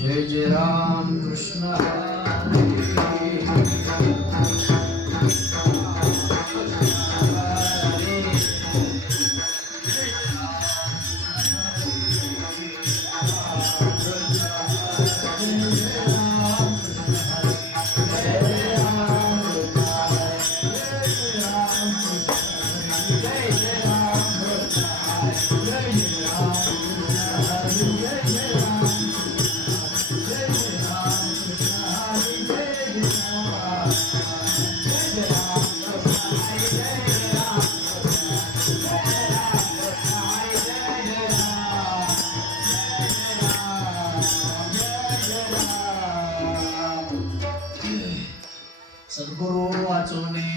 जय जय राम कृष्ण सद्गुरु वाचवणे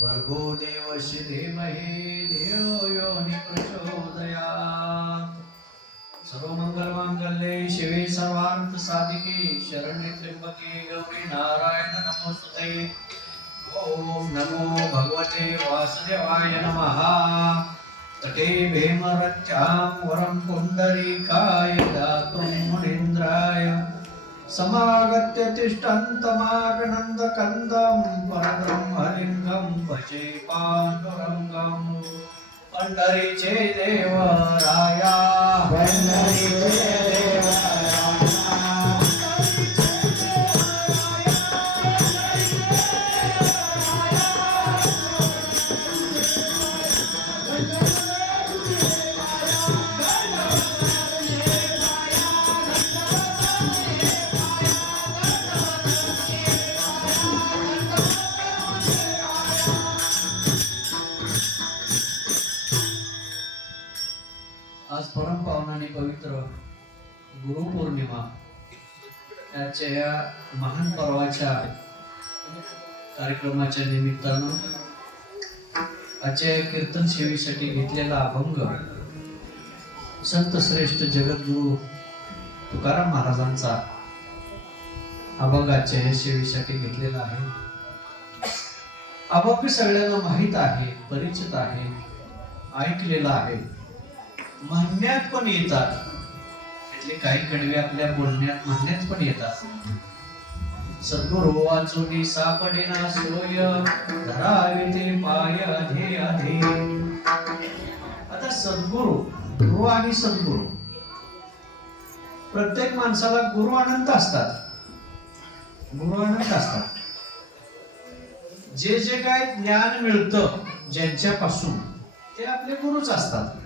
भर्गो देवस्य धीमहि धियो यो न प्रचोदयात्। सर्वमंगलमांगल्ये शिवे सर्वार्थसाधिके शरण्ये त्र्यंबके गौरी नारायण नमोस्तुते। ओम नमो भगवते वासुदेवाय नमः। तटे भीमरथ्यां वरं पुंडरीकाय दातुं मुनीन्द्राय समागत्य तिष्ठन्तमागनन्दकन्दं परब्रह्मलिङ्गं भजे पाण्डुरङ्गं। पंढरीचे देवराया पंढरीचे देवराया आज परम पावन आणि पवित्र गुरुपौर्णिमा याच्या महान पर्वाच्या कार्यक्रमाच्या निमित्तानं आजच्या कीर्तन सेवेसाठी घेतलेला अभंग संत श्रेष्ठ जगद्गुरु तुकाराम महाराजांचा अभंगाच्या या सेवेसाठी घेतलेला आहे. अभंग सगळ्यांना माहित आहे, परिचित आहे, ऐकलेला आहे, म्हणण्यात पण येतात. त्यातले काही कडवे आपल्या बोलण्यात म्हणण्यात पण येतात. सद्गुरु वाचुनी सापडेना सोय, धरावे ते पाय आधे आधे. आता सद्गुरु, गुरु आणि सद्गुरु, प्रत्येक माणसाला गुरु अनंत असतात. गुरु अनंत असतात. जे जे काय ज्ञान मिळतं ज्यांच्यापासून ते आपले गुरुच असतात.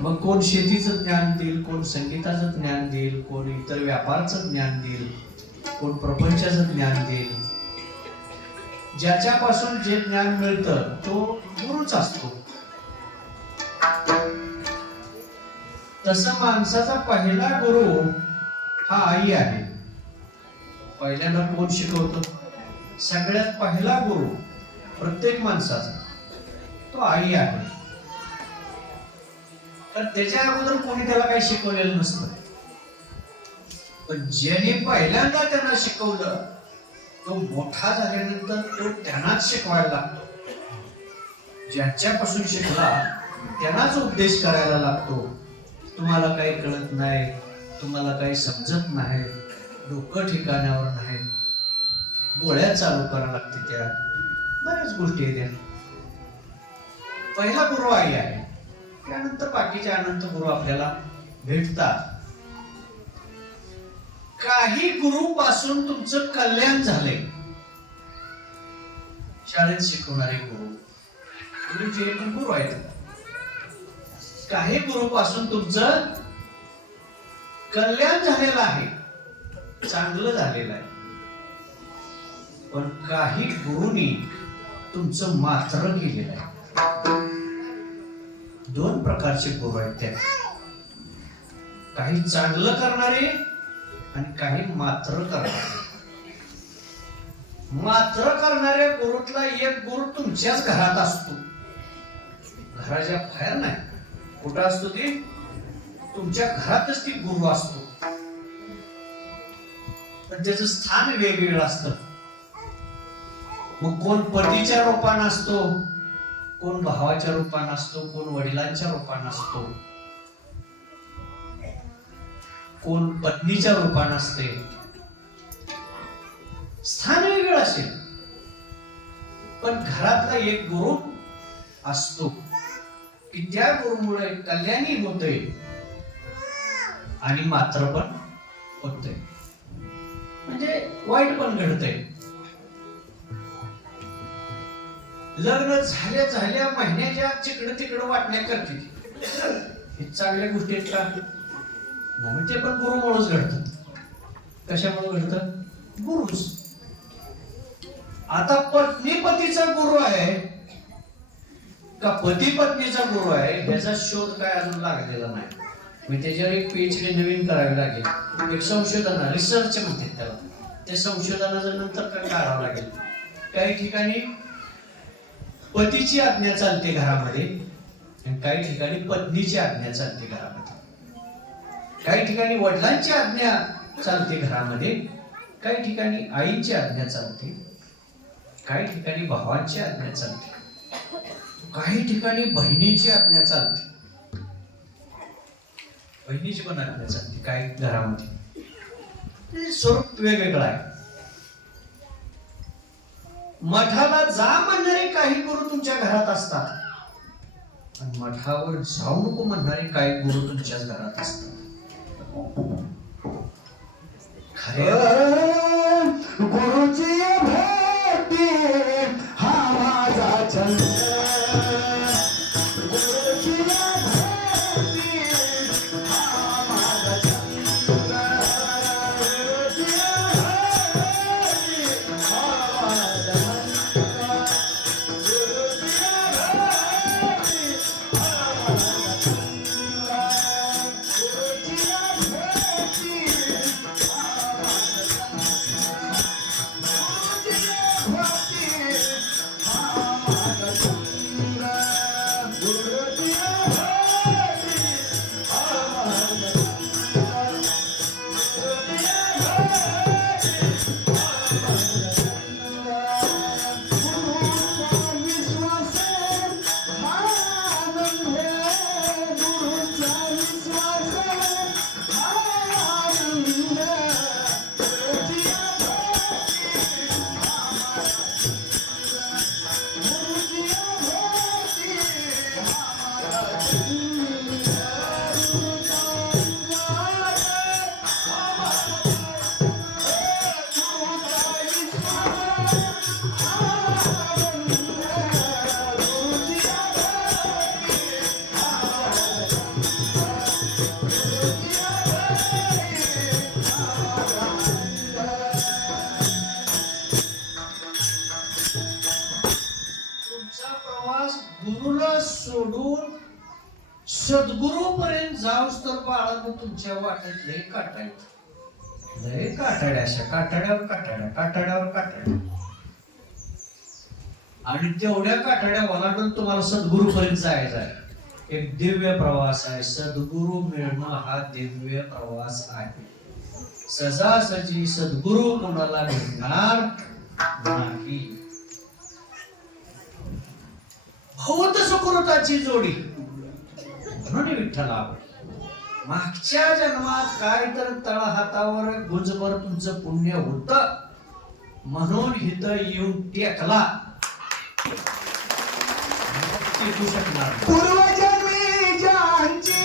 मग कोण शेतीचं ज्ञान देईल, कोण संगीताचं ज्ञान देईल, कोण इतर व्यापाराचं ज्ञान देईल, कोण प्रपंचाचं ज्ञान देईल. ज्याच्यापासून जे ज्ञान मिळतं तो गुरुच असतो. तसं माणसाचा पहिला गुरु हा आई आहे. पहिल्यांदा कोण शिकवतो? सगळ्यात पहिला गुरु प्रत्येक माणसाचा तो आई आहे. तर त्याच्या अगोदर कोणी त्याला काही शिकवलेलं नसतं. पण ज्याने पहिल्यांदा त्यांना शिकवलं तो मोठा झाल्यानंतर तो त्यांनाच शिकवायला लागतो. ज्याच्यापासून शिकला त्यांनाच उपदेश करायला लागतो. तुम्हाला काही कळत नाही, तुम्हाला काही समजत नाही, डोकं ठिकाण्यावर नाही, गोळ्या चालू करायला लागते, त्या बऱ्याच गोष्टी आहेत. पहिला गुरु आई आहे. त्यानंतर बाकीचे अनंत गुरु आपल्याला भेटतात. काही गुरु पासून तुमचं कल्याण झाले. शाळेत शिकवणारे गुरु, गुरुचे गुरु आहेत. काही गुरु पासून तुमचं कल्याण झालेलं आहे, चांगलं झालेलं आहे. पण काही गुरुनी तुमचं मात्र केलेलं आहे. दोन प्रकारचे गुरु आहेत त्या. काही चांगलं करणारे आणि काही मात्र करणारे. मात्र करणाऱ्या गुरुतला एक गुरु तुमच्याच घरात असतो, घराच्या बाहेर नाही. कुठं असतो ती? तुमच्या घरातच ती गुरु असतो. पण त्याचं स्थान वेगवेगळं असतं. मग कोण पतीच्या रूपानं असतो, कोण भावाच्या रूपानं असतो, कोण वडिलांच्या रूपानं असतो, कोण पत्नीच्या रूपानं असते. स्थान वेगळं असेल पण घरातला एक गुरु असतो की त्या गुरुमुळे कल्याणी होते आणि मात्र पण होते, म्हणजे वाईट पण घडतंय. लग्न झाल्या झाल्या महिन्याच्या चिकडं तिकडं वाटण्या करते. हे चांगल्या गोष्टी आहेत का? नाही, ते पण गुरुमुळेच घडतं. कशामुळे घडतं? गुरुच. आता पत्नी पतीचा गुरु आहे का पती पत्नीचा गुरु आहे ह्याचा शोध काय अजून लागलेला नाही. मी त्याच्यावर एक PhD नवीन करावी लागेल. एक संशोधन, रिसर्च म्हणतात त्याला. त्या संशोधनाचं नंतर काय करावं लागेल. काही ठिकाणी पतीची आज्ञा चालते घरामध्ये आणि काही ठिकाणी पत्नीची आज्ञा चालते घरामध्ये. काही ठिकाणी वडिलांची आज्ञा चालते घरामध्ये, काही ठिकाणी आईची आज्ञा चालते, काही ठिकाणी भावांची आज्ञा चालते, काही ठिकाणी बहिणीची आज्ञा चालते. बहिणीची पण आज्ञा चालते काही घरामध्ये. स्वरूप वेगवेगळं आहे. मठाला जा म्हणणारे काही गुरु तुमच्या घरात असतात आणि मठावर जाऊ नको म्हणणारे काही गुरु तुमच्याच घरात असतात. गुरुची भेटी हा माझा छंद. गुरुची भेटी हा माझा छंद. गुरुची भेटी हा माझा छंद. जाऊस तर बाळानं तुमच्या वाटेत लय काटाड्या अशा काटाड्यावर काटाड्या आणि तेवढ्या काटाड्या ओलांडून तुम्हाला सद्गुरूपर्यंत जायचं आहे. एक दिव्य प्रवास आहे. सद्गुरू मिळणं हा दिव्य प्रवास आहे. सहजासहजी सद्गुरू कोणाला मिळणार नाही. भवत सुकृताची जोडी म्हणून विठ्ठला मागच्या जन्मात काय तर तळहातावर गुंजभर तुमचं पुण्य होत म्हणून इथं येऊन टेकला. टेकू शकणार नाही. पूर्वजन्मी ज्यांची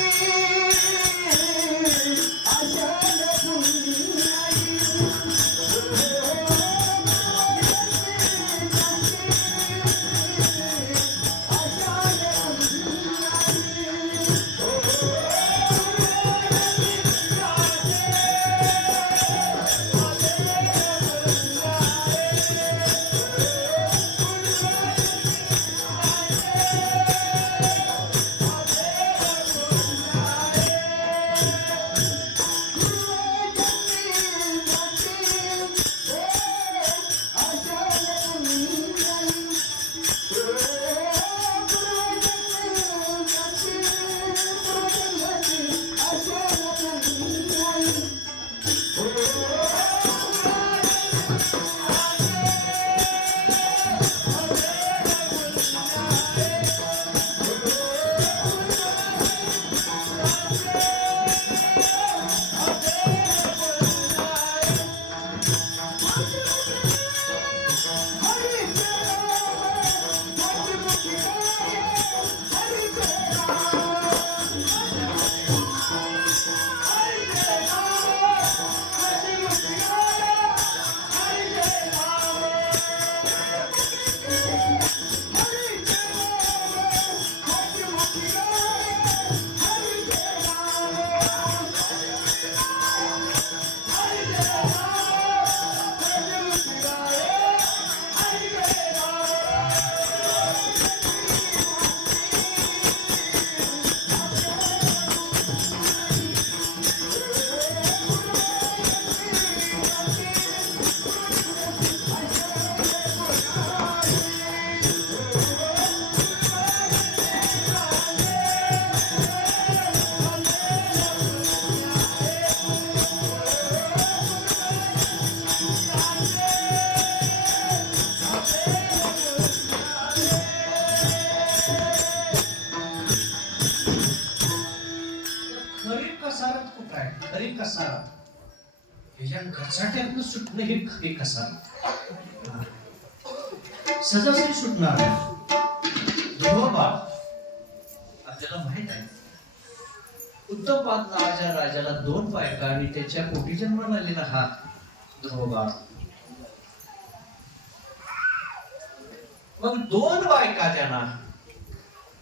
खरी कसारा ह्याच्या घचाट्यातनं सुटणं हे खरी कसारा. सहजासहजी सुटणार ध्रुवबा आपल्याला माहित आहे. उत्तमपाद नावाच्या राजाला 2 बायका आणि त्याच्या पोटी जन्माला आलेला हा ध्रुवबा. मग 2 बायका त्यांना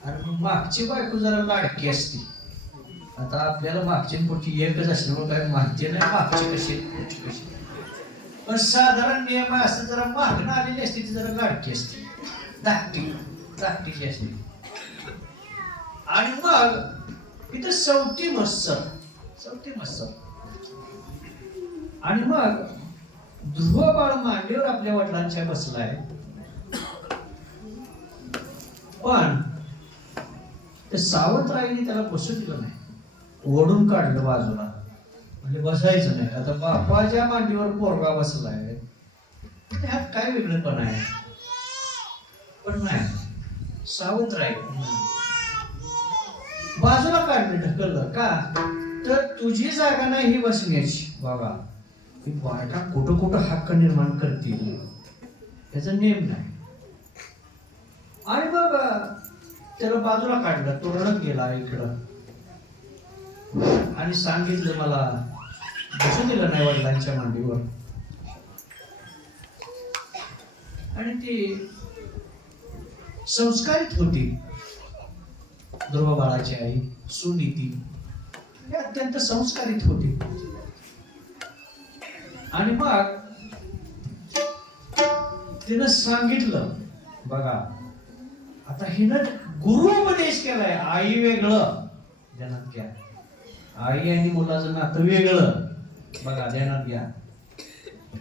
आणि मग मागची बायको जरा लाडकी असते. आता आपल्याला मागची पोटी एकच असल्यामुळे काय माहिती नाही मागची कशी पुढची कशी, पण साधारण नियम आहे असं जरा मागणं आलेली असते ती जरा लाडकी असते, धाकटीची असते. आणि मग इथं सवती मत्सर आणि मग ध्रुव बाळ मांडीवर आपल्या वडिलांच्या बसलाय. पण ते सावंतरायने त्याला बसू दिलं नाही, ओढून काढलं बाजूला. म्हणजे बसायचं नाही. आता बापाच्या मांडीवर पोरगा बसलाय, ह्यात काय वेगळेपण आहे? पण नाही, सावंतराय बाजूला काढलं, ढकललं. का तर तुझी जागा नाही ही बसण्याची. बाबा ही बायका कुठं हक्क निर्माण करतील याचा नेम नाही. आणि मग त्याला बाजूला काढलं, तो रडत गेला इकडं आणि सांगितलं मला बसू दिलं नाही वडिलांच्या मांडीवर. आणि ती संस्कारित होती ध्रुव बाळाची आई सुनीती, ही अत्यंत संस्कारित होती. आणि मग तिनं सांगितलं बघा आता हिनं गुरु उपदेश केलाय, आई वेगळं ध्यानात घ्या. आई आणि मुलाचं नातं वेगळं. बघा ध्यानात घ्या.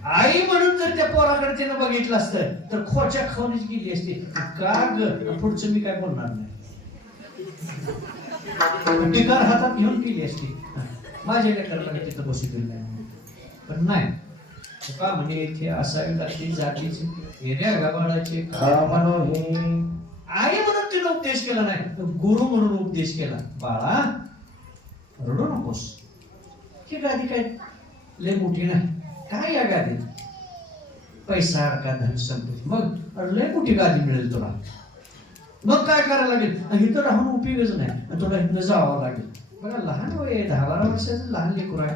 आई म्हणून जर त्या पोराकडे त्यानं बघितलं असतं तर खोच्या खाऊनच गेली असती. का ग पुढचं मी काय बोलणार नाही. टिकार हातात घेऊन केली असती. माझ्या लेकराकडे तिथं बसू दिलं नाही. पण नाही का म्हणजे इथे असावी लागते जातीची येण्या गावाची आई म्हणून तिने उपदेश केला नाही, गुरु म्हणून उपदेश केला. बाळा रडू नकोस. ही गादी काय लय मोठी नाही. काय या गादीत पैसा अडका धन संपत्ती, मग लय मोठी गादी मिळेल तुला. मग काय करायला लागेल. इथं राहून उपयोगच नाही, तुला इथं जावं लागेल. बघा लहान वय 10-12 वर्षाचं लहान लेकरू आहे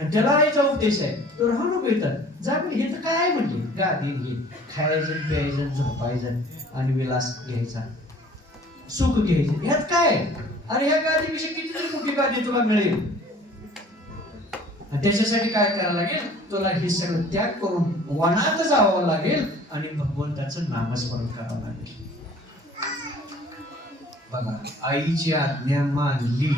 आणि त्याला आईचा उपदेश आहे. तो राहून उभे येतात जा. हे तर काय म्हणले गादी घे, खायचं प्यायचं झोपायचं आणि विलास घ्यायचा, सुख घ्यायचं. ह्यात काय. अरे ह्या गादीपेक्षा किती मोठी गादी तुला मिळेल. त्याच्यासाठी काय करायला लागेल. तुला हे सगळं त्याग करून वनात जावं लागेल आणि भगवंताचं नामस्मरण करावं लागेल. बघा आईची आज्ञा मानली.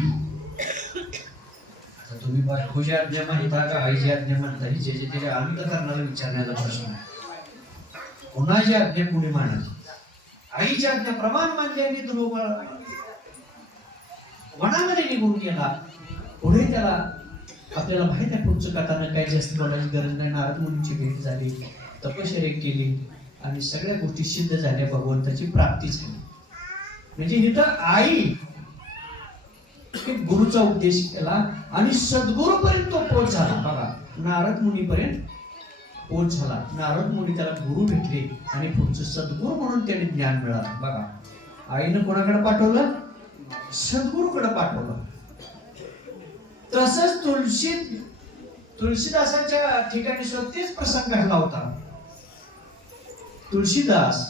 आता तुम्ही बायकोची आज्ञा मानता का आईची आज्ञा मानता, ही जे अंत करणारा विचारण्याचा प्रश्न आहे. कोणाची आज्ञा कुणी मानायची. आईची आज्ञा प्रमाण मानली आणि ध्रुव वनामध्ये निघून गेला. पुढे त्याला आपल्याला माहित आहे पुढचं कथानं काही जास्त बोलायची गरज नाही. नारद मुनीची भेट झाली, तपश्चर्या केली आणि सगळ्या गोष्टी सिद्ध झाल्या, भगवंताची प्राप्ती झाली. म्हणजे इथं आई गुरुचा उपदेश केला आणि सद्गुरूपर्यंत तो पोच झाला. बघा नारद मुनीपर्यंत पोच झाला. नारद मुनी त्याला गुरु भेटले आणि पुढचं सद्गुरू म्हणून त्याने ज्ञान मिळालं. बघा आईनं कोणाकडे पाठवलं. सद्गुरूकडे पाठवलं. तसंच तुळशीदासाच्या ठिकाणी सुद्धा तेच प्रसंग घडला होता. तुळशीदास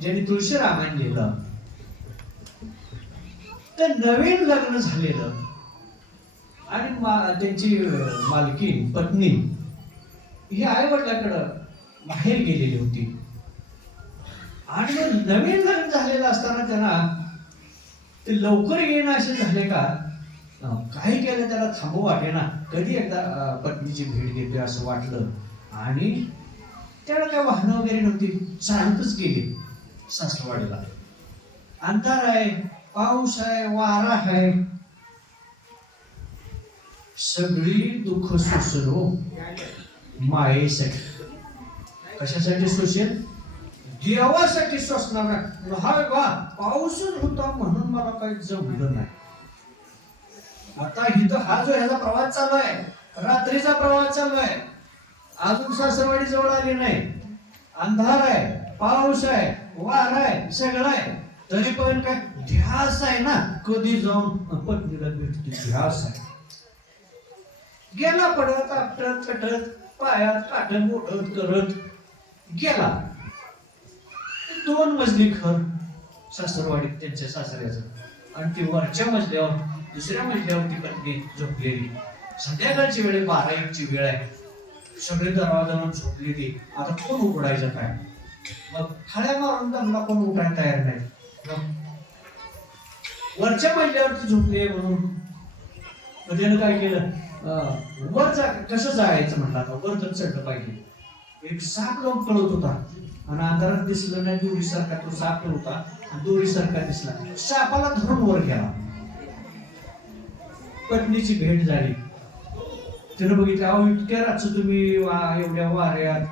ज्यांनी तुळशी रामायण लिहिलं तर नवीन लग्न झालेलं आणि त्यांची मालकी पत्नी ही आई वडिलाकडं बाहेर गेलेली होती. आणि नवीन लग्न झालेलं असताना त्यांना ते लवकर येणं असे झाले का काही केलं त्याला थांबू वाटे ना. कधी एकदा पत्नीची भेट घेतोय असं वाटलं आणि त्याला काय वाहनं वगैरे नव्हती. चालतच गेली सासरवाडीला. अंधार आहे, पाऊस आहे, वारा आहे, सगळी दुःख सोसलो मायेसाठी. कशासाठी सोसेल. देवासाठी सोसणार नाही. हाय बा पाऊसच होता म्हणून मला काही जमलं नाही. आता इथं हा जो ह्याचा प्रवास चालू आहे, रात्रीचा प्रवास चालू आहे, अजून सासरवाडी जवळ आली नाही. अंधार आहे, पाऊस आहे, वार आहे, सगळं आहे, तरी पण काय ध्यास आहे ना. कधी जाऊन पत्नीला भेटते ध्यास आहे. गेला पडत आपटत कटत पायात काटत मोठत करत गेला. 2 मजली घर सासरवाडीत त्यांच्या सासऱ्याचं आणि ती वरच्या मजल्यावर दुसऱ्या मजल्यावर ती पत्नी झोपलेली. संध्याकाळची वेळ 12-1ची वेळ आहे. सगळे दरवाजावर झोपलेली. आता कोण उघडायचं काय. मग खड्या मारून दमला कोण उठायला तयार नाही. वरच्या मजल्यावरती झोपले म्हणून मग त्यानं काय केलं. वर जा कसं जायचं म्हटलं. आता वर तर चढलं पाहिजे. एक साप लावून कळत होता आणि अंधारात दिसलं नाही. दोरीसारखा तो साप होता आणि दोरीसारखा दिसला. सापाला धरून वर गेला. पत्नीची भेट झाली. तिनं बघितलं अहो इतक्या रातचं तुम्ही एवढ्या वाऱ्यात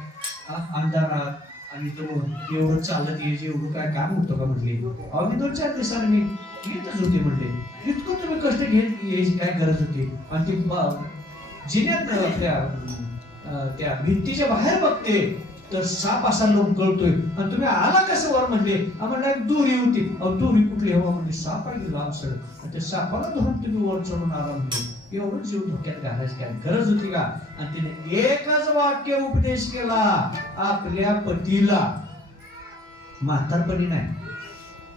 अंधारात आणि तो एवढं चालत यायचे एवढं काय काम होतं का म्हटले. अहो मी 2-4 दिवसांनी मी येतच होते म्हटले. इतकं तुम्ही कष्ट घेत यायची काय गरज होती. आणि ती जिन्यात त्या भिंतीच्या बाहेर बघते तर साप असा लोंबकळतोय आणि तुम्ही आला कसं वर म्हणले. आम्हाला एक दोरी होती. दोरी कुठली हवा म्हणजे साप आहे लांब सड आणि त्या सापाला धरून तुम्ही वर चढून आला म्हणजे एवढं जीव धोक्यात घालायची काय गरज होती का. आणि तिने एकच वाक्य उपदेश केला आपल्या पतीला. म्हातारपणी नाही,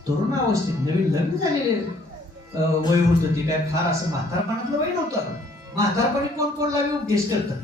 तरुण अवस्थेत नवीन लग्न झालेले वय होतं. ते काय फार असं म्हातारपणातलं वय नव्हतं. म्हातारपणी कोण कोणला उपदेश करतात.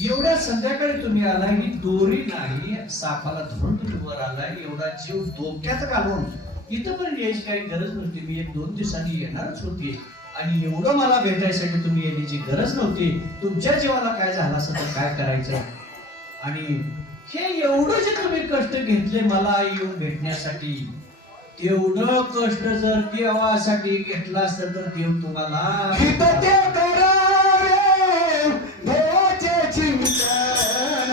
एवढ्या संध्याकाळी तुम्ही आलाय, ही दोरी नाही सापाला धरून तुम्ही वर आलाय, एवढा जीव धोक्यात घालून इथं पण यायची काही गरज नव्हती. मी 1-2 दिवसांनी येणारच होती आणि एवढं मला भेटायसाठी तुम्ही येण्याची गरज नव्हती. तुमच्या जीवाला काय झालं असं तर काय करायचं. आणि हे एवढं जे तुम्ही कष्ट घेतले मला येऊन भेटण्यासाठी, तेवढं कष्ट जर देवासाठी घेतलं असतं तर देव तुम्हाला हित ते करावे देवाचे चिंतन,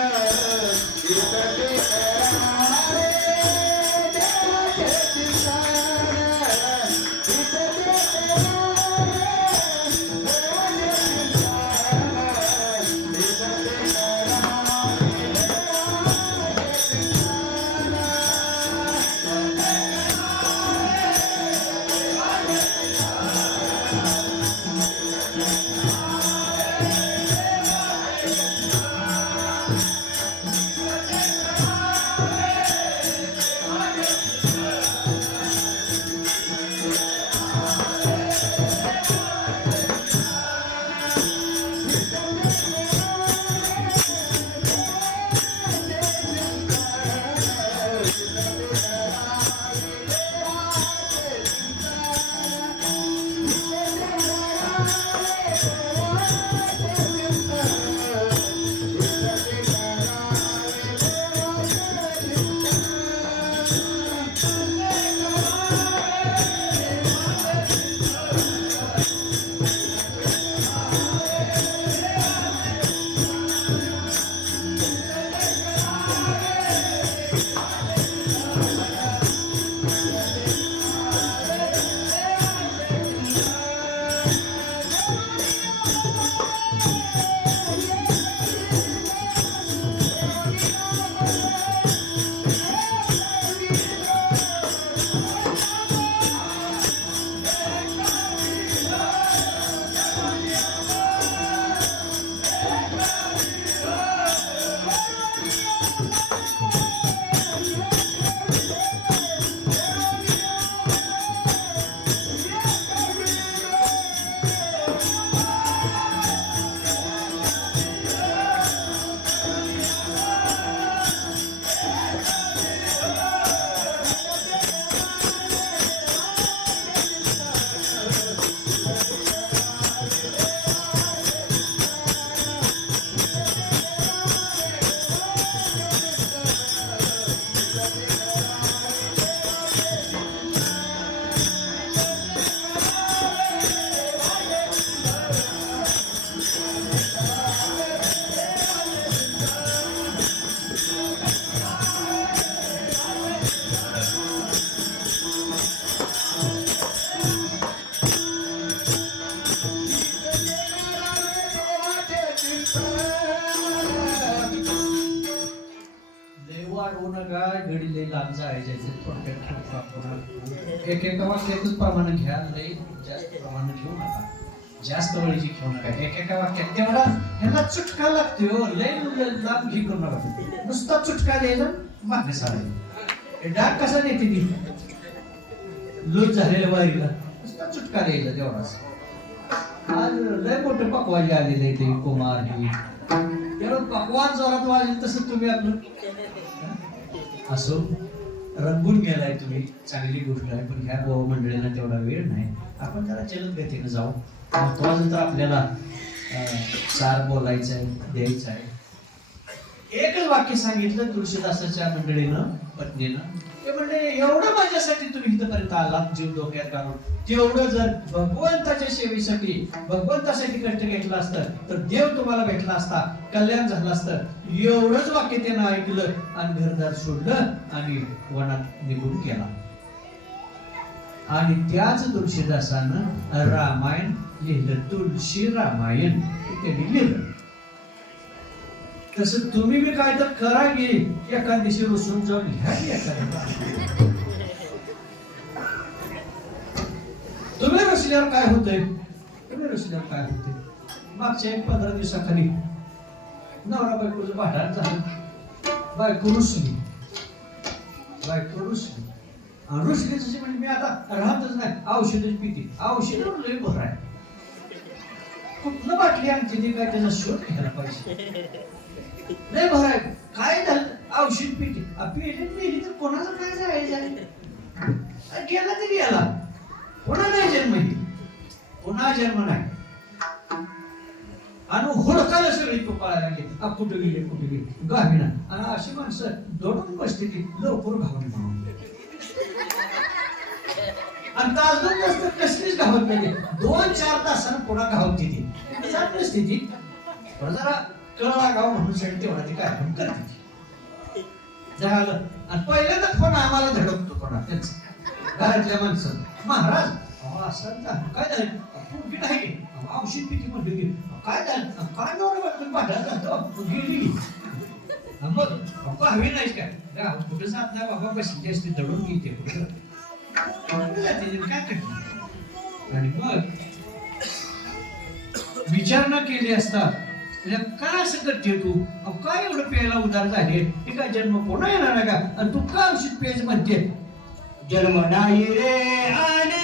हित ते करावे देवाचे चिंतन, हित ते करावे देवाचे चिंतन, हित ते एकेका वाक्यातच प्रमाण घ्या, लई जास्त प्रमाण घेऊ नका, जास्त वेळीची घेऊ नका. एकेका वाक्यात तेवढा ह्याला चुटका लागतो, लई लांब घे करू नका. नुसता चुटका द्यायचा, मागे सारायचं. डाग कसा देते ती लूज झालेल्या वारीला, नुसता चुटका द्यायचा तेवढाच. आज लय मोठं पकवान आलेलं आहे ते कुमार हे, तेवढं पकवान जोरात वाजलं तसं तुम्ही आपलं असो रंगून गेलाय तुम्ही, चांगली गोष्ट आहे. पण ह्या भाऊ मंडळींना तेवढा वेळ नाही. आपण जरा जलद गतीने जाऊ. महत्वाचं तर आपल्याला सार बोलायचं आहे, द्यायचं आहे. एकच वाक्य सांगितलं तुळशीदासाच्या मंडळीनं, पत्नीनं, ते म्हणजे एवढं माझ्यासाठी तुम्ही इथपर्यंत आलात जीव डोक्यात घालून, तेवढं जर भगवंताच्या सेवेसाठी भगवंतासाठी कष्ट घेतलं असतं तर देव तुम्हाला भेटला असता, कल्याण झालं असतं. एवढंच वाक्य त्यानं ऐकलं आणि घरदार सोडलं आणि वनात निघून गेला. आणि त्याच तुळशीदासानं रामायण लिहिलं, तुळशी रामायण त्यांनी लिहिलं. तसं तुम्ही बी काय तर करा की एका दिवशी रुसून जाऊन घ्या की एखाद्या. तुम्ही रुसल्यावर काय होतंय, तुम्ही रुसल्यावर काय होतंय. मागच्या 15 दिवसाखाली नवरा बायकोचं भांडण झालं, बायको रुसली, बायको रुसली. रुसली जशी म्हणजे मी आता राहतच नाही, औषधच पिते, औषधावर लय भर आहे. कुठलं बाटली आणखी ती काय त्याचा शोध घ्यायला पाहिजे. नाही भराय काय झालं औषध पिटी पेली पेली तर कोणाचं काय जायचं गेला ते गेला. कोणा नाही जन्म पुन्हा जन्म नाही. आणि हुडकायला सगळी पळायला लागली. कुठे गेली गावी ना. आणि अशी माणसं दडून बसते ती लवकर घावली म्हणून. आणि तास दोन तास तर कसलीच घावत नाही. 2-4 तासानं पुन्हा घावते ती जात नसते ती. पण जरा कळ लागावं म्हणून सगळी तेवढा ती काय पण करते झालं. आणि पहिल्यांदा फोन आम्हाला धडकतो कोणा त्यांचा घरातल्या माणसं महाराज असं काय झालं कुठे नाही औषध पिती म्हणली की काय झालं काय नवरा भांडायला जातो गेली मग हवी नाही काय कुठे जात नाही बाबा बसली असते दडून घेते कुठे जाते काय करते. आणि मग विचारणा केली असता काय असं करते तू काय एवढं प्यायला उदार झाले हे काय जन्म पुन्हा येणार का आणि तू का औषध प्यायच म्हणते. जन्म नाही रे आणि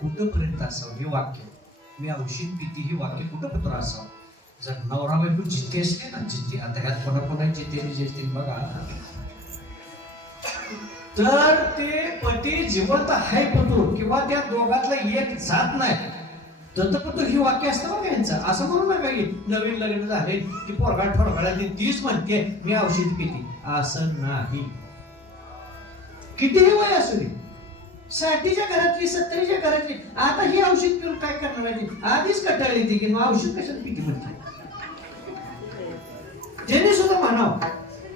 कुठपर्यंत असावं हे वाक्य. मी औषध पिती हे वाक्य कुठपर्यंत असावं. जर नवरा बायको जिथे असते ना जिथे आता ह्यात कोणा जिथे जिथे बघा तर ते पती जिवंत आहे पटू किंवा त्या दोघातला एक जात नाही तत्पटू ही वाक्य असतं बघा यांचं. असं म्हणू नका की नवीन लग्न झाले की पोरगाड ठोरगाड्यातली तीच म्हणते मी औषध पिती असं नाही. कितीही वय असू दे 60च्या घरातली 70च्या घरातली आता ही औषध पिऊन काय करणार आहे आधीच कटाळी येते की औषध कशाला पिती म्हणते. ज्याने सुद्धा म्हणाव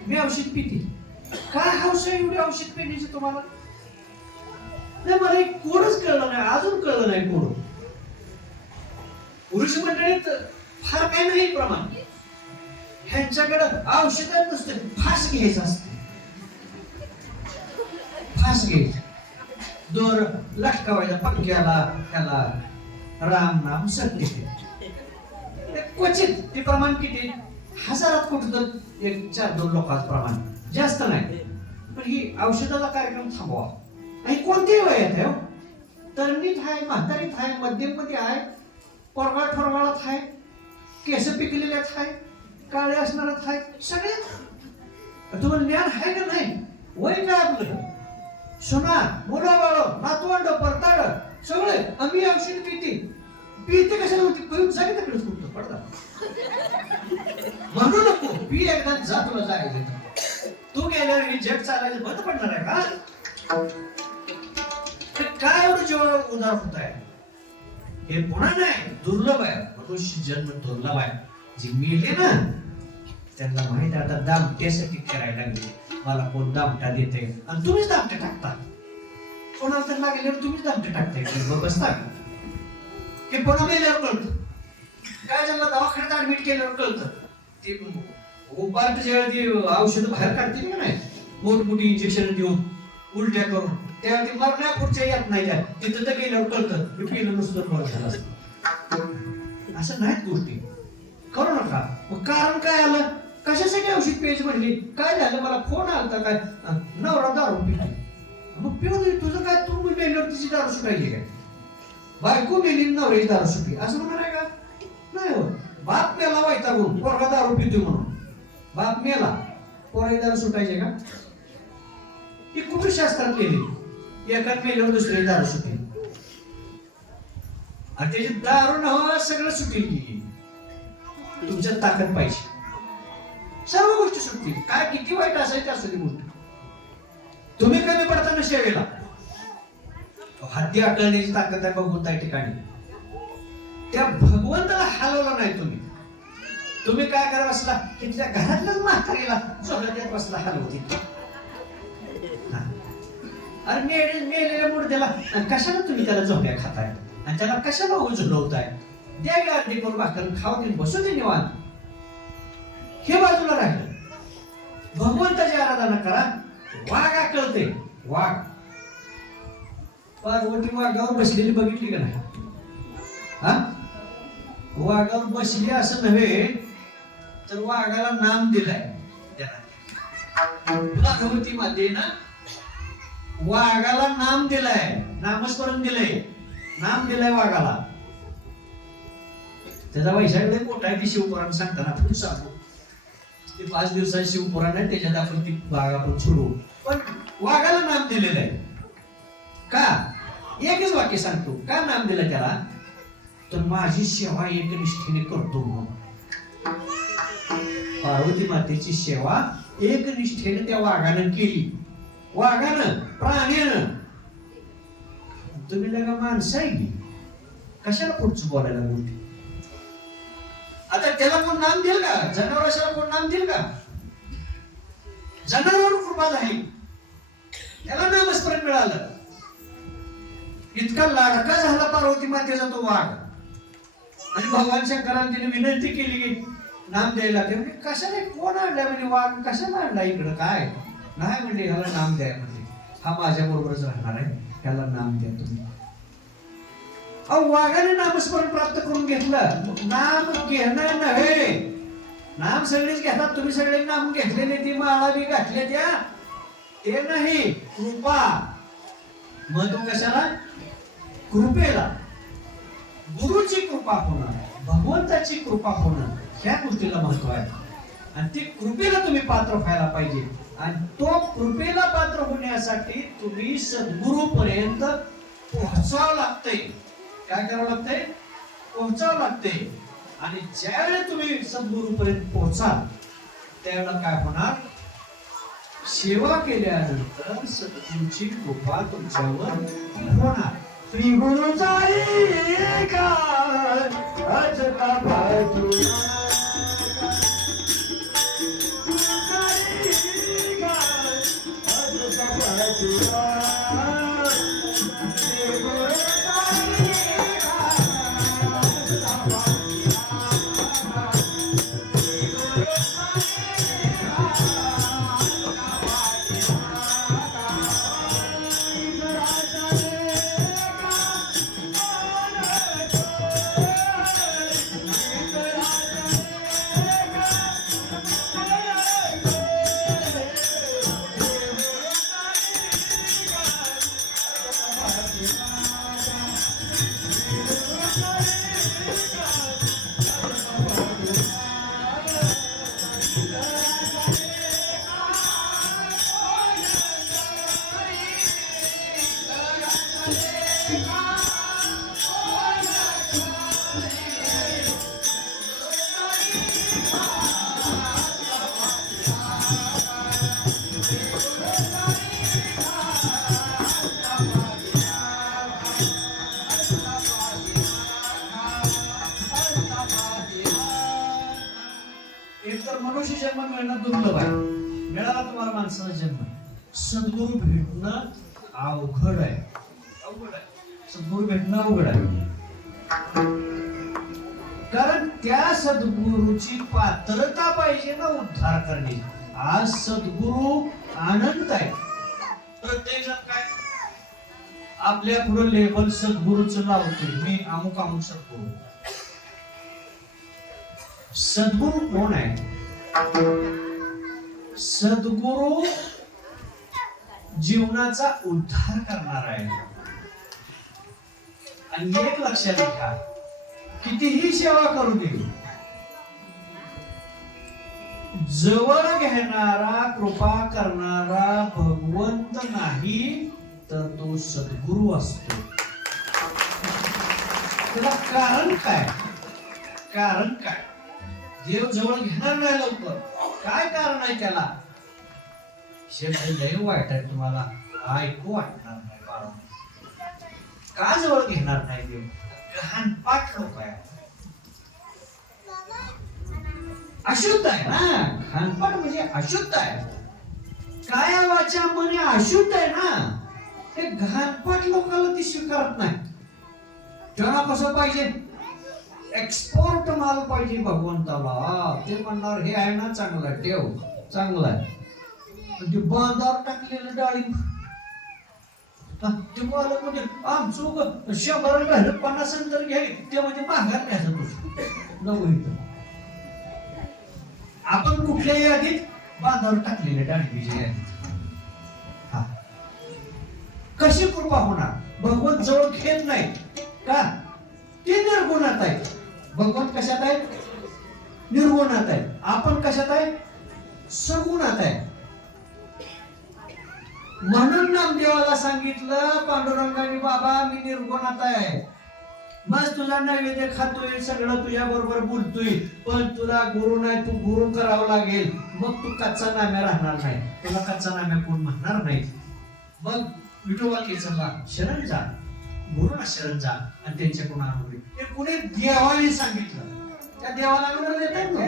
मी औषध पिती काय हौस आहे एवढी औषध पिण्याची तुम्हाला. नाही मला एक कोडच कळलं नाही अजून कळलं नाही कोड. पुरुष मंडळीत फार काही नाही प्रमाण ह्यांच्याकडं औषधात नसते फास घ्यायचं असते. फास घ्यायचं दोर लटकावायला पंख्याला त्याला राम नाम सत्य क्वचित ते प्रमाण किती हजारात कुठं तर 1-4-2 लोकांचं प्रमाण जास्त नाही. पण ही औषधाचा कार्यक्रम थांबवा. आणि कोणत्याही वयात आहे तरुणीत आहे म्हातारीत आहे मध्यम मध्ये आहे पोरगाळ ठोरगाळात आहे केस पिकलेल्यात आहे काळे असणारात आहे सगळ्यात. तुम्हाला ज्ञान आहे का नाही वय काय आपलं सुना मुलं बाळ नातवंड परताड सगळे आम्ही औषध पिते कशाला होती पिऊन जागे तिकडेच कुठं पडता म्हणू नको पी एकदा जा तुला जायचं. तू गेल्यावर हे जग चालायचं बंद पडणार आहे का. काय एवढं जेवढं उदार होत आहे हे पुन्हा नाही दुर्लभ आहे. मनुष्य जन्म दुर्लभ आहे. जी मेले ना त्यांना माहित आता दामट्यासाठी करायला लागले मला कोण दामटा देते आणि तुम्हीच दामटे टाकता. कोणाला तर लागल्यावर तुम्हीच दामटे टाकताय बसता हे पुन्हा मेल्यावर कळतं. काय झालं दवाखान्यात ऍडमिट केल्यावर कळतं. ते उपार्ट ज्यावेळी औषध बाहेर काढते का नाही मोठमोठी इंजेक्शन देऊन उलट्या करून त्यावेळी मरण्या पुढच्या येत नाही त्या तिथं तर गेल्यावर कळतं मी केलं नुसतं फरक झाला असतं. असं नाहीत गोष्टी करू नका. कारण काय आलं कशासाठी औषध प्यायची म्हणली काय झालं मला फोन आलता काय नवरा दारू पिला मग पिऊन तुझं काय तू मेल्यावर तिची दारू सुटायची काय बायको मेली नवऱ्याची दारू सुटली असं म्हणणार आहे का. नाही हो बाप मेला वैतागून पोरगा दारू पितो म्हणून बाप मेला पोराची दारू सुटायचे का. ही कुठे शास्त्रात केली एका मेल्यावर दुसरी दारू सुटली. आणि त्याची दारू न सगळं सुटेल की तुमच्यात ताकद पाहिजे. सर्व गोष्टी सुटतील. काय किती वाईट असायची असू दे गोष्ट. तुम्ही कमी पडताना शेवेला हत्ती आकलण्याची ताकद आहे भगवंत त्या ठिकाणी. त्या भगवंताला हलवलं नाही तुम्ही. तुम्ही काय करा बसला की तिच्या घरातल्याच म्हातारीला झोपड्यात बसला हलवते. अरे मेलेल्या मुर्द्याला कशाला तुम्ही त्याला झोप्या खाताय आणि त्याला कशाला झुलवताय? द्या गे अर्धी करून भाकर खाऊ दे, बसू दे निवांत. हे बाजूला राहिलं. भगवंताची आराधना करा. वाघ आकळते. वाघ पार्वती वाघावर बसलेली बघितली का नाही? हा, वाघावर बसली असं नव्हे तर वाघाला नाम दिलाय. पार्वती मातेनं वाघाला नाम दिलाय, नामस्मरण दिलंय, नाम दिलाय वाघाला. त्याचा वैशाख मोठा आहे. ती शिवपुराण सांगताना आपण सांगू. ते 5 दिवसात शिवपुराण आहे, त्याच्यात आपण ती बाग आपण सोडू. पण वाघाला नाम दिलेलं आहे का? एकच वाक्य सांगतो. का नाम दिलं त्याला? तर माझी सेवा एकनिष्ठेने करतो म्हणून. पार्वती मातेची सेवा एकनिष्ठेने त्या वाघानं केली. वाघानं, प्राण्यानं. तुम्ही लगा माणसं आहे की कशाला पुढचं बोलायला बोलते? आता त्याला कोण नाम देईल का? जनावराला कोण नाम देईल का? जनावर कृपा झाली, त्याला नामस्मरण मिळालं. इतका लाडका झाला पार्वती मातेचा तो वाघ. आणि भगवान शंकराने तिने विनंती केली की नाम द्यायला. ते म्हणजे कशाला कोण आणलाय म्हणजे वाघ कशाला आणला इकडं? काय नाही म्हणजे ह्याला नाम द्या म्हणजे हा माझ्या बरोबरच राहणार आहे, ह्याला नाम द्या तुम्ही. वाघाने नामस्मरण प्राप्त करून घेतलं. नाम घेणं नव्हे, नाम सगळेच घेतात. तुम्ही सगळे नाम घेतलेले, ती माळा बी घातले त्या, ते नाही. कृपा महत्व कशाला? कृपेला. गुरुची कृपा होणं, भगवंताची कृपा होणं, ह्या गोष्टीला महत्व आहे. आणि ती कृपेला तुम्ही पात्र व्हायला पाहिजे. आणि तो कृपेला पात्र होण्यासाठी तुम्ही सद्गुरु पर्यंत पोहोचावं लागतंय. काय करावं लागतंय? पोहोचावं लागतंय. आणि ज्यावेळेला तुम्ही सद्गुरु पर्यंत पोहोचाल त्यावेळेला काय होणार? सेवा केल्यानंतर सद्गुरूची कृपा तुमच्यावर होणार. श्री गुरुचा एकतर मनुष्य जन्म मिळणं दुर्लभ आहे. मिळाला तुम्हाला माणसाचा जन्म. सद्गुरू भेटणं अवघड आहे. अवघड आहे. सद्गुरू भेटणं अवघड आहे. कारण त्या सद्गुरूची पात्रता पाहिजे ना उद्धार करणे. आज सद्गुरू अनंत आहे. प्रत्येक जण काय आपल्या पुढे लेबल सद्गुरूचं लावतो. मी अमुक अमुक सद्गुरू. सद्गुरू कोण आहे? सद्गुरू जीवनाचा उद्धार करणार आहे. आणि एक लक्षात घ्या, कितीही सेवा करू दे, जवळ घेणारा कृपा करणारा भगवंत नाही तर तो सद्गुरू असतो. त्याला कारण काय? कारण काय? देव जवळ घेणार नाही लवकर. काय कारण आहे त्याला? शब्द लय वाईट आहे, तुम्हाला ऐकू वाटणार नाही बाळा. का जवळ घेणार नाही देव? घाणपाट लोक आहे, अशुद्ध आहे ना. घाणपाट म्हणजे अशुद्ध आहे. काय वाचा म्हणे अशुद्ध आहे ना. ते घाणपाट लोकांना ती स्वीकारत नाही. त्यांना कसं पाहिजे? एक्सपोर्ट माल पाहिजे भगवंताला. ते म्हणणार हे आहे ना चांगला, ठेव चांगला आहे. ते बांधावर टाकलेलं डाळिंब ते मालक म्हणजे आमचं 100 घ्यायला 50 तर घ्याय, ते म्हणजे महागात घ्यायचं तुझं नवं. आपण कुठल्या यादीत? बांधावर टाकलेल्या डाळिंबीच्या यादीत. हा, कशी कृपा होणार? भगवंत जवळ घेत नाही का? ते निर्गुणात आहे. भगवंत कशात आहे? निर्गुणात आहे. आपण कशात आहे? सगुणात आहे. म्हणून नामदेवाला सांगितलं पांडुरंगाने, बाबा मी निर्गुणात आहे. बस तुझा नैवेद्य खातोय, सगळं तुझ्या बरोबर बोलतोय, पण तुला गुरु नाही, तू गुरु करावं लागेल. मग तू कच्चा नाम्या राहणार नाही. तुला कच्चा नाम्या कोण म्हणणार नाही. मग विठोबाकीचा शरण जा, गुरुना शरण जा आणि त्यांच्याकडून अनुभव. हे कुणी देवाने सांगितलं, त्या देवाला अनुभव देत आहेत ना.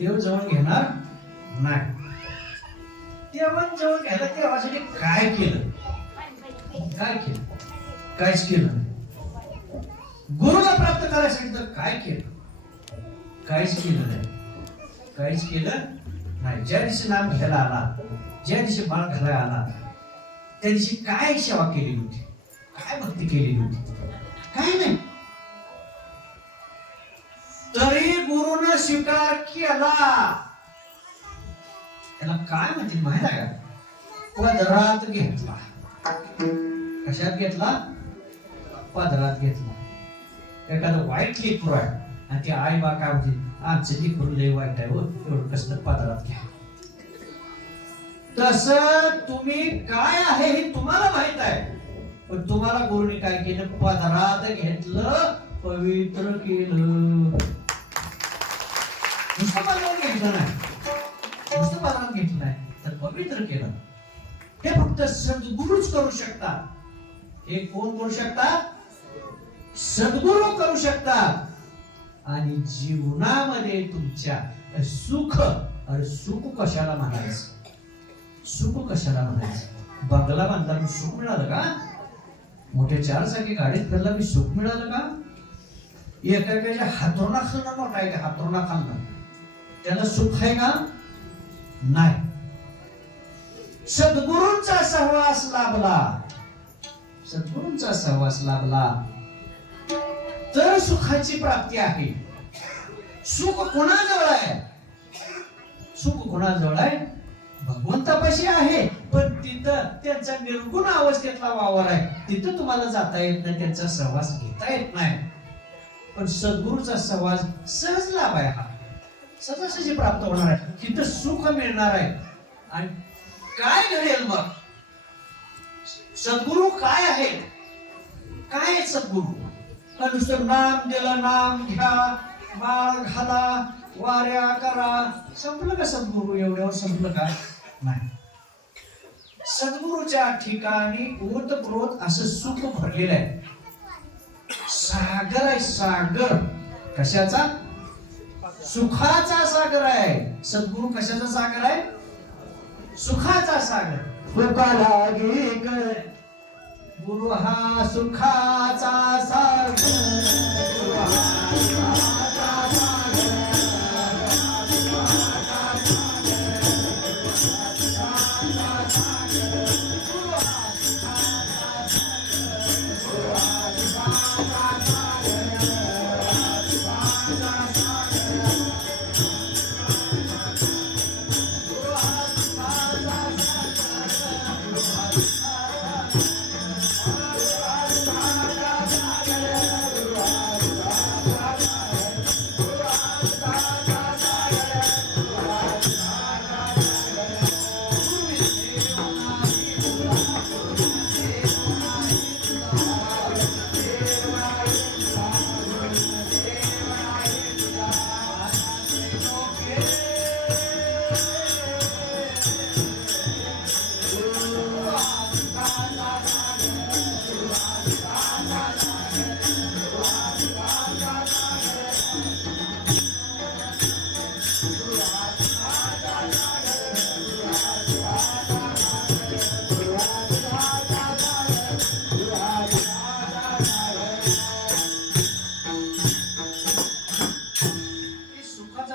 देव जवळ घेणार नाही. देवांजवळ घ्यायला देवासाठी काय केलं? काय केलं? काहीच केलं नाही. गुरुला प्राप्त करायसाठी तर काय केलं? काहीच केलं नाही. काहीच केलं नाही. ज्या दिवशी नाम घ्यायला आला, ज्या दिवशी माळ घालायला आला, त्या दिवशी काय सेवा केली होती? काय भक्ती केलेली होती? काय नाही. तरी गुरुनं स्वीकार केला. त्याला काय म्हणते माहित आहे का? पदरात घेतला. कशात घेतला? पदरात घेतला. एखादं वाईट लेकरू आहे आणि ती आई बा काय म्हणते, आमचं लेकरू लय वाईट आहे हो, एवढं कसं पदरात घ्या. तसं तुम्ही काय आहे हे तुम्हाला माहित आहे, पण तुम्हाला गुरुने काय केलं? पदरात घेतलं, पवित्र केलं. नुसतं पदरात घेतलं नाही, नुसतं पदरात घेतलं नाही, तर पवित्र केलं. हे फक्त सद्गुरूच करू शकतात. हे कोण करू शकतात? सद्गुरू करू शकतात. आणि जीवनामध्ये तुमच्या सुख, अरे सुख कशाला म्हणायचं? सुख कशाला म्हणायचं? बंगला बांधला सुख मिळालं का? मोठ्या 4 चाकी गाडीत फिरला मी सुख मिळालं का? एकाच्या हातोरणा खाणं मोठा आहे का? हातोरणा खाणं त्याला सुख आहे का? नाही. सद्गुरूंचा सहवास लाभला, सद्गुरूंचा सहवास लाभला तर सुखाची प्राप्ती आहे. सुख कोणाजवळ आहे? सुख कोणाजवळ आहे? भगवंतापाशी आहे. पण तिथं त्यांचा निर्गुण अवस्थेतला वावर आहे, तिथं तुम्हाला जाता येत नाही, त्यांचा सहवास घेता येत नाही. पण सद्गुरूचा सहवास सहज लाभ आहे. हा सहजासहजी प्राप्त होणार आहे. तिथं सुख मिळणार आहे. आणि काय घडेल मग? सद्गुरू काय आहे? काय आहे सद्गुरू? नुसतं नाम दिलं, नाम घ्या, बाळ घाला, वाऱ्या करा, संपलं का सद्गुरू? एवढ्यावर संपलं का? नाही. सद्गुरूच्या ठिकाणी ओतप्रोत असं सुख भरलेलं आहे. सागर आहे, सागर. कशाचा? सुखाचा सागर आहे. सद्गुरू कशाचा सागर आहे? सुखाचा सागर. सुखा लागे कर गुरु हा सुखाचा सागर. गुरु हा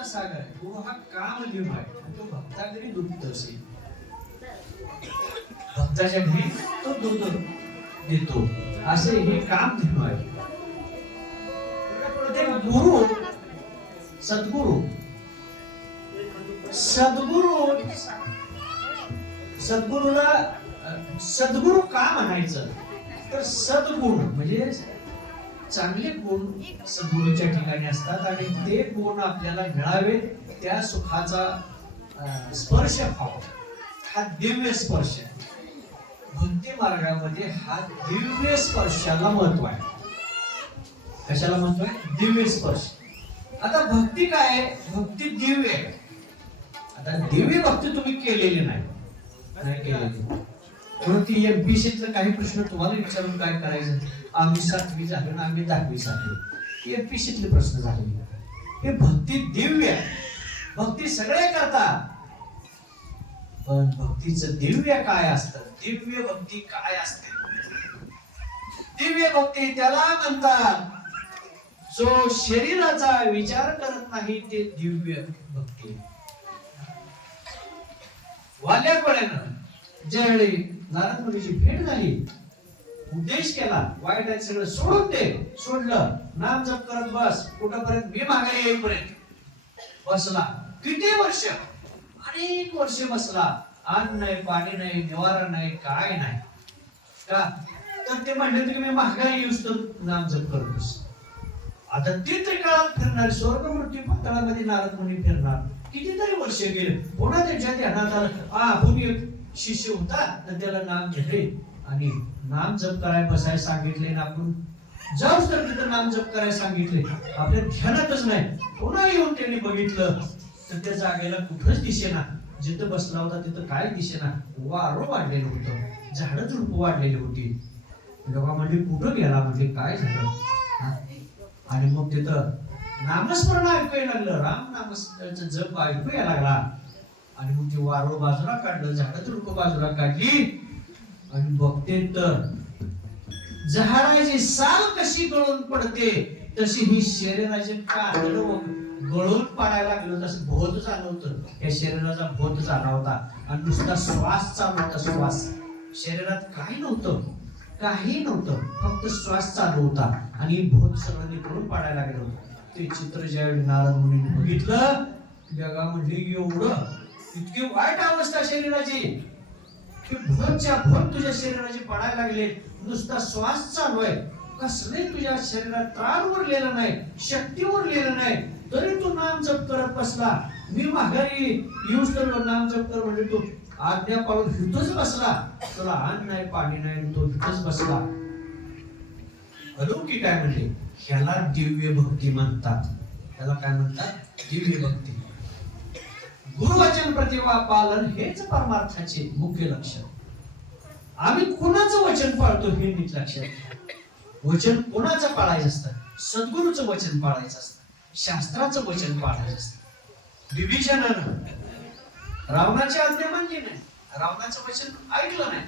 सागर आहे. गुरु हा कामदेव आहे. तो भक्ताकडे दूध असेल. भक्ताच्या घरी तो दूध देतो. असे हे कामदेव आहे. ते गुरु सद्गुरु सद्गुरूला सद्गुरु का म्हणायचं? तर सद्गुण म्हणजे चांगले गुण सद्गुरूच्या ठिकाणी असतात आणि ते गुण आपल्याला मिळावे, त्या सुखाचा स्पर्श व्हावा. हा दिव्य स्पर्श. भक्ती मार्गामध्ये हा दिव्य स्पर्शाला महत्व आहे. कशाला महत्व आहे? दिव्य स्पर्श. आता भक्ती काय आहे? भक्ती दिव्य आहे. आता दिव्य भक्ती तुम्ही केलेली नाही केलेली. म्हणून ती एमपीसीतले काही प्रश्न तुम्हाला विचारून काय करायचं? आम्ही 7वी झालो ना आम्ही 10वी झालो, एमपीसीतले प्रश्न झाले. हे भक्ती दिव्य. भक्ती सगळे करतात, पण भक्तीचं दिव्य काय असतं? दिव्य भक्ती काय असते? दिव्य भक्ती त्याला म्हणतात जो शरीराचा विचार करत नाही, ते दिव्य भक्ती. वाल्याकोळ्यानं ज्यावेळी नारद मुनीची भेट झाली, उद्देश केला, वाईट आहे सगळं सोडून दे. सोडलं, नाम जप करत बस. कुठपर्यंत? मी मागे येईपर्यंत बसला. किती वर्ष? अनेक वर्ष बसला. अन्न नाही, पाणी नाही, निवारा नाही, काय नाही. का? तर ते म्हणले होते की मी माघारी येऊस तर नाम जप करत बस. आता तीर्थकाळात फिरणार, स्वर्ग मृत्यू पाताळामध्ये नारद मुनी फिरणार. कितीतरी वर्ष गेले. पुन्हा त्यांच्या ध्यानात आलं, कोणी शिष्य होता तर त्याला नाम घेतले आणि नाम जप करायला बसायला सांगितले ना आपण जाऊच तर तिथं नाम जप करायला सांगितले. आपल्या ध्यानातच नाही. पुन्हा येऊन त्यांनी बघितलं तर त्या जागेला कुठंच दिसेना. जिथं बसला होता तिथं काय दिसेना. वारं वाढलेलं होतं, झाडं झुडपं वाढलेली होती. लोक म्हणजे कुठं गेला? म्हणजे काय झालं? आणि मग तिथं नामस्मरण ऐकू यायला लागलं. राम नामस्मरणाचं जप ऐकू यायला लागला. आणि मग ते वारं बाजूला काढलं, झाडं झुडपं बाजूला काढली आणि बघते तर झाडाची साल कशी गळून पडते तशी ही शरीराचे कातडं गळून पडायला लागलं. तसं भोत जाणवतं. या शरीराचा भोत जाणवता आणि नुसता श्वास चालू होता. श्वास. शरीरात काही नव्हतं, काही नव्हतं, फक्त श्वास चालू होता आणि भोत सगळं निघून पडायला लागलं होतं. ते चित्र ज्यावेळी नारद मुनीने बघितलं, जगा म्हणजे एवढं इतकी वाईट अवस्था शरीराची की भोतच्या भोत तुझ्या शरीराची पडायला लागले. नुसता श्वास चालू आहे, कसले तुझ्या शरीरात त्राण उरलेला नाही, शक्ती उरलेलं नाही, तरी तू नाम जप करत बसला. मी माघारी येऊस तर नाम जप कर म्हणजे तू आज्ञा पाळून हितच बसला. तुला अन्न नाही, पाणी नाही, तो हितच बसला. अलौकिक काय म्हणजे? ह्याला दिव्य भक्ती म्हणतात. त्याला काय म्हणतात दिव्य भक्ती. गुरुवचन प्रतिभा पालन हेच परमार्थाचे मुख्य लक्षण. आम्ही कुणाचं वचन पाळतो हे नीट लक्षात घ्या. वचन कोणाचं पाळायचं असतं? सद्गुरूचं वचन पाळायचं असतं, शास्त्राचं वचन पाळायचं असतं. विभीषणानं रावणाची आज्ञा मानली नाही, रावणाचं वचन ऐकलं नाही,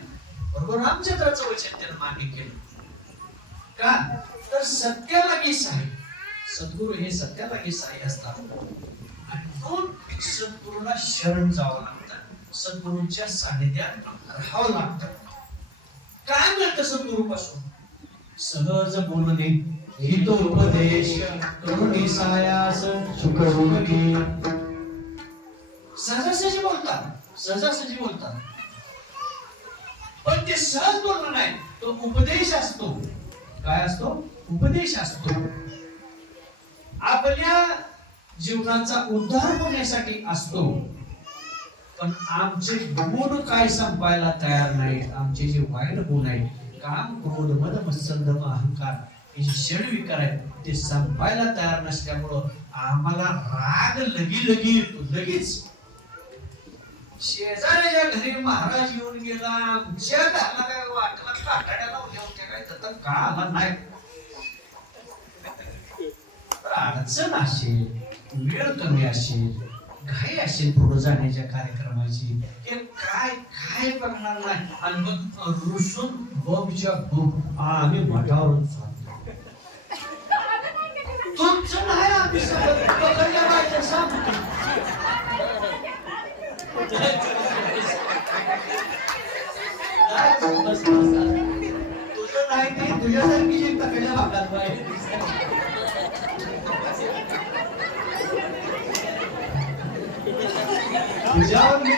बरोबर रामचंद्राचं वचन त्यानं मान्य केलं. का तर सत्याला की साई, सद्गुरू हे सत्याला की साई असतात. आणि दोन सद्गुरूला शरण जावं लागतं, सद्गुरूंच्या सानिध्यात राहावं लागतं. काय मिळतं सद्गुरू पासून? सहज बोलणे, हितोपदेश, करुणी सायास, सुखरूपी. सहजासहजी बोलतात, सहजासहजी बोलतात, पण ते सहज बोलणं नाही, तो उपदेश असतो. काय असतो? उपदेश असतो. आपल्या जीवनाचा उद्धार होण्यासाठी असतो. पण आमचे गुण काय संपायला तयार नाहीत. आमचे जे वाईट गुण आहेत, काम, क्रोध, मद, मत्सर, अहंकार, हे जे षड विकार आहेत, ते संपायला तयार नसल्यामुळं आम्हाला राग लगी येतो. लगेच शेजाऱ्याच्या घरी महाराज येऊन गेला, आमच्या घराला काय वाटला काटाड्याला उद्या होत्या काय तर का आला नाही. अडचण असेल, वेळ कमी असेल, घाई असेल पुढे जाण्याच्या कार्यक्रमाची, हे काय काय करणार नाही. आणि मग रुसून बमच्या बम आम्ही मठावरून चालतो. तुमचं नाही आम्ही सगळं पकडल्या पाहिजे सांगतो. तुझं नाही ते तुझ्यासारखी जी पकडल्या भागात पाहिजे. तुझ्यावर मी